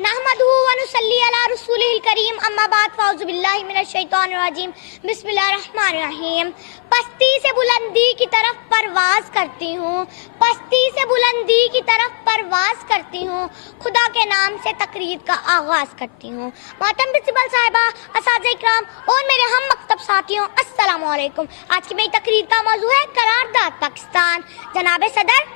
नहमदुहु व नुसल्ली अला रसूलिहिल करीम अम्मा बाद फ़अऊज़ु बिल्लाहि मिनश शैतानिर रजीम बिस्मिल्लाहिर रहमानिर रहीम। पस्ती से बुलंदी की तरफ परवाज़ करती हूँ, पस्ती से बुलंदी की तरफ परवाज़ करती हूँ, खुदा के नाम से तकरीर का आगाज़ करती हूँ। मोहतरम प्रिंसिपल साहिबा, असातिज़ा इकराम और मेरे हम मकतब साथियों, अस्सलामु अलैकुम। आज की मेरी तकरीर का मौजू है करारदाद पाकिस्तान। जनाब सदर,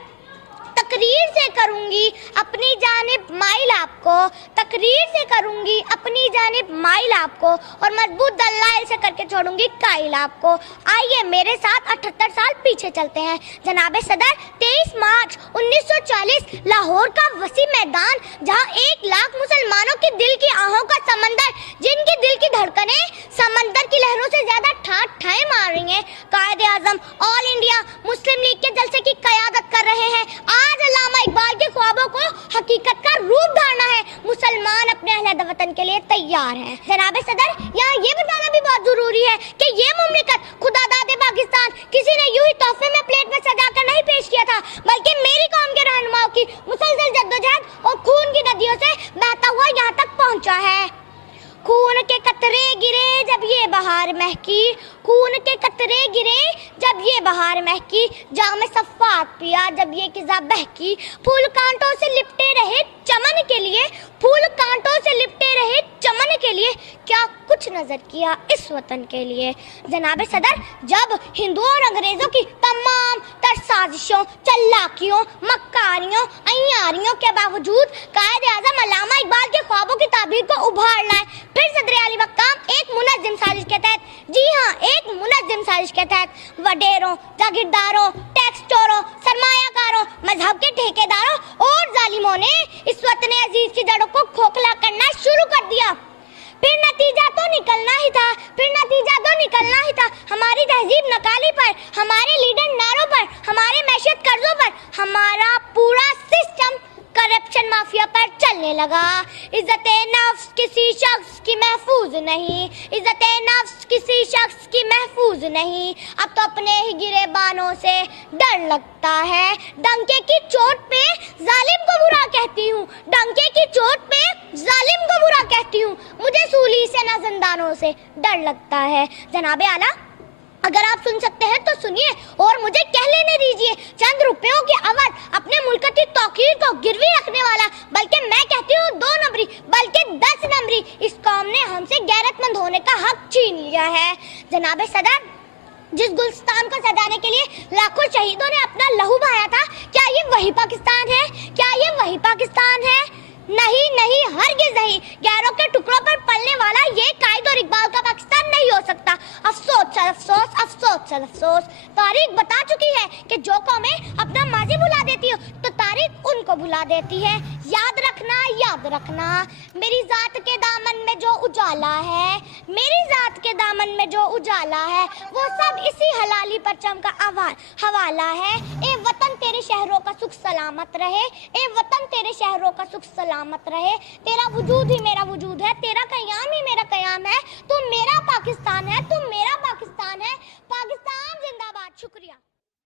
तकरीर से करूंगी अपनी जानिब माइल आपको, तकरीर से करूंगी अपनी जानिब माइल आपको और मजबूत दलाइल से करके छोड़ूंगी काइल आपको। आइए मेरे साथ 78 साल पीछे चलते हैं। जनाब सदर, 23 मार्च 1940 लाहौर का वसी मैदान, जहां 1 लाख मुसलमानों की दिल की आहों का समंदर, जिनकी दिल की धड़कनें समंदर की लहरों से ज्यादा ठाठ ठाए मार रही हैं, कायदे आजम ऑल इंडिया मुस्लिम लीग के जलसे की कयादत कर रहे हैं। आज अल्लामा इकबाल के ख्वाबों को हकीकत का रूप धारना है, मुसलमान अपने अहले वतन के लिए तैयार हैं। जनाब सदर, यहाँ ये बताना भी बहुत जरूरी है कि ये मुमलिकत खुदा दादे पाकिस्तान किसी ने यूं ही तोहफे में प्लेट में सजा कर नहीं पेश किया था, बल्कि मेरी कौम के रहनुमाओं की मुसलसल जद्दोजहद और खून की नदियों से बहता हुआ यहाँ तक पहुँचा है। खून के कतरे गिरे जब ये बहार महकी, खून के कतरे गिरे जब ये बहार महकी, जाम सफ़ात पिया जब ये किज़ा बहकी, फूल कांटों से लिपटे रहे चमन के लिए, फूल कांटों से लिपटे रहे चमन के लिए, क्या कुछ नजर किया इस वतन के लिए। जनाब सदर, जब हिंदुओं और अंग्रेजों की तमाम तर साजिशों, चल्लाकियों, मक्कारियों, अय्यारियों के बावजूद कायदे आज़म अल्लामा इकबाल के ख्वाबों की ताबीर को उभार लाए, फिर सदर आली मकाम एक मुनज़्ज़िम साजिश के तहत, जी हाँ, एक मुनज़्ज़िम साजिश के तहत वडेरों, जागीरदारों, टैक्स चोरों, सरमायाकारों, मजहब के ठेकेदारों और जालिमों ने इस वतन अजीज की जड़ों को खोखला करना शुरू कर दिया। फिर नतीजा तो निकलना ही था, फिर नतीजा तो निकलना ही था। हमारी तहजीब नकाली पर, हमारे लीडर नारों पर, हमारे मैशत कर्जों पर, हमारा पूरा सिस्टम करप्शन माफिया पर चलने लगा। इज्जत नफ्स किसी शख्स की महफूज नहीं, इज्जत नफ्स किसी शख्स की महफूज नहीं, अब तो अपने ही गिरे बानों से डर लगता है। डंके की चोट पे जालिम को बुरा कहती हूँ, डंके की चोट पे जालिम को बुरा कहती हूँ, मुझे सूली से न जिंदानों से डर लगता है। जनाबे आला, अगर आप सुन सकते हैं तो सुनिए और मुझे कह लेने दीजिए। चंद रुपयों की आवाज अपने मुल्क की तौकीर को गिरवी रखने वाला, बल्कि मैं कहती हूँ 2 नंबरी बल्कि 10 नंबरी, इस कौम ने हमसे गैरतमंद होने का हक छीन लिया है। जनाब सदर, जिस गुलिस्तान को सजाने के लिए लाखों शहीदों ने अपना लहू बहाया था, क्या ये वही पाकिस्तान है? क्या ये वही पाकिस्तान है? नहीं नहीं, हरगिज़ नहीं। गैरों के टुकड़ों पर पलने वाला ये कायद और इकबाल का पाकिस्तान नहीं हो सकता। अफसोस अफसोस अफसोस अफसोस, तारीख बता चुकी है कि जो कौमें अपना माजी भुला देती हो तो तारीख उनको भुला देती है। याद रखना, याद रखना, मेरी जात के दामन में जो उजाला है, मेरी जात के दामन में जो उजाला है, वो सब इसी हलाली परचम का हवाला है। ए वतन तेरे शहरों का सुख सलामत रहे, ए वतन तेरे शहरों का सुख सलामत रहे। तेरा वजूद ही मेरा वजूद है, तेरा कयाम ही मेरा कयाम है, तू मेरा पाकिस्तान है, तू मेरा पाकिस्तान है। पाकिस्तान जिंदाबाद। शुक्रिया।